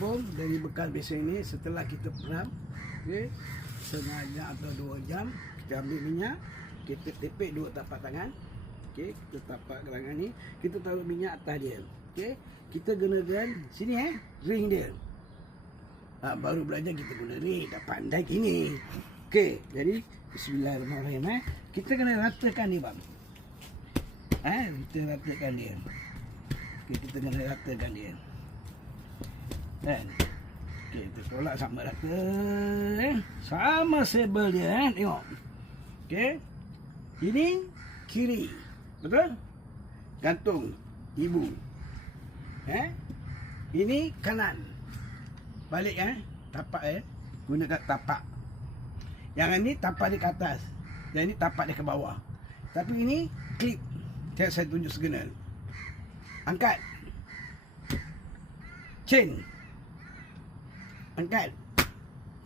tepung dari bekal biasa ini. Setelah kita peram, okey, setengah jam atau 2 jam, kita ambil minyak, kita tepek 2 tapak tangan. Okey, kita tapak tangan ni, kita taruh minyak atas dia. Okey, kita gunakan sini ring dia. Baru belajar kita guna ring, dah pandai gini. Okey, jadi bismillahirrahmanirrahim. Kita kena ratakan ni bang. Kita ratakan dia. Okey, kita kena ratakan dia. Kan? Okey, kita tolak sama rata. Sama sebel dia, tengok. Okey. Ini kiri. Betul? Gantung ibu. Ini kanan. Balik tapak gunakan tapak. Yang ini tapak dia ke atas. Yang ini tapak dia ke bawah. Tapi ini klip. Saya tunjuk segenal. Angkat. Chain. Angkat.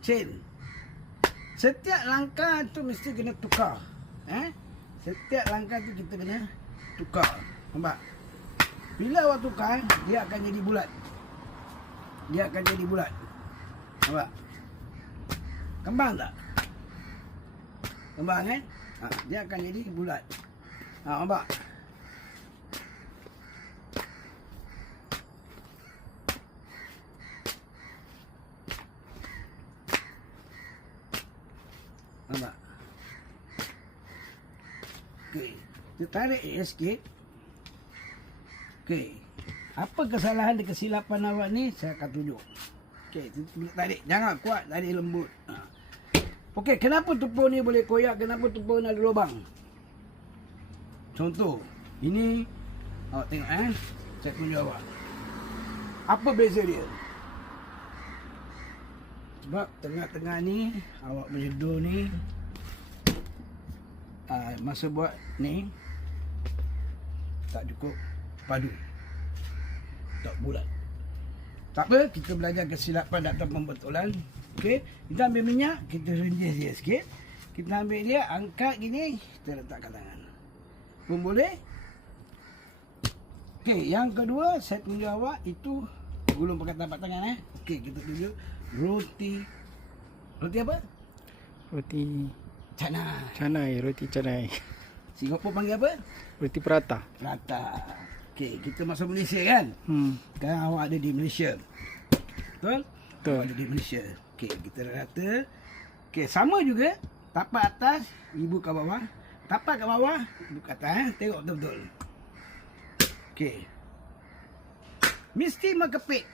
Chain. Setiap langkah tu mesti kena tukar. Setiap langkah tu kita kena tukar. Nampak? Bila awak tukar, dia akan jadi bulat. Dia akan jadi bulat. Nampak? Kembang tak? Kembang kan? Dia akan jadi bulat. Nampak? Nampak? Okey. Kita tarik sikit. Okey. Apa kesalahan dan kesilapan awak ni, saya akan tunjuk. Okey, tarik. Jangan kuat, tarik lembut. Okey, kenapa tepung ni boleh koyak? Kenapa tepung ni ada lubang? Contoh, ini awak tengok saya tunjuk awak. Apa beza dia? Sebab tengah-tengah ni awak menyedur ni, masa buat ni tak cukup padu, tak bulat. Tak apa, kita belajar kesilapan atau pembetulan. Okey, kita ambil minyak, kita renjis dia sikit. Kita ambil dia, angkat gini, kita letakkan tangan. Pun boleh. Okey, yang kedua saya tunjuk awak itu gulung pakai tapak tangan Okey, kita tunjuk roti. Roti apa? Roti canai. canai, roti canai. Singapura panggil apa? Roti prata. Prata. Okey, kita masuk Malaysia kan? Sekarang awak ada di Malaysia. Betul? Betul. Awak ada di Malaysia. Okey, kita rata. Okey, sama juga. Tapak atas, ibu ke bawah. Tapak ke bawah, ibu ke atas. Tengok betul-betul. Okey. Mesti makepit.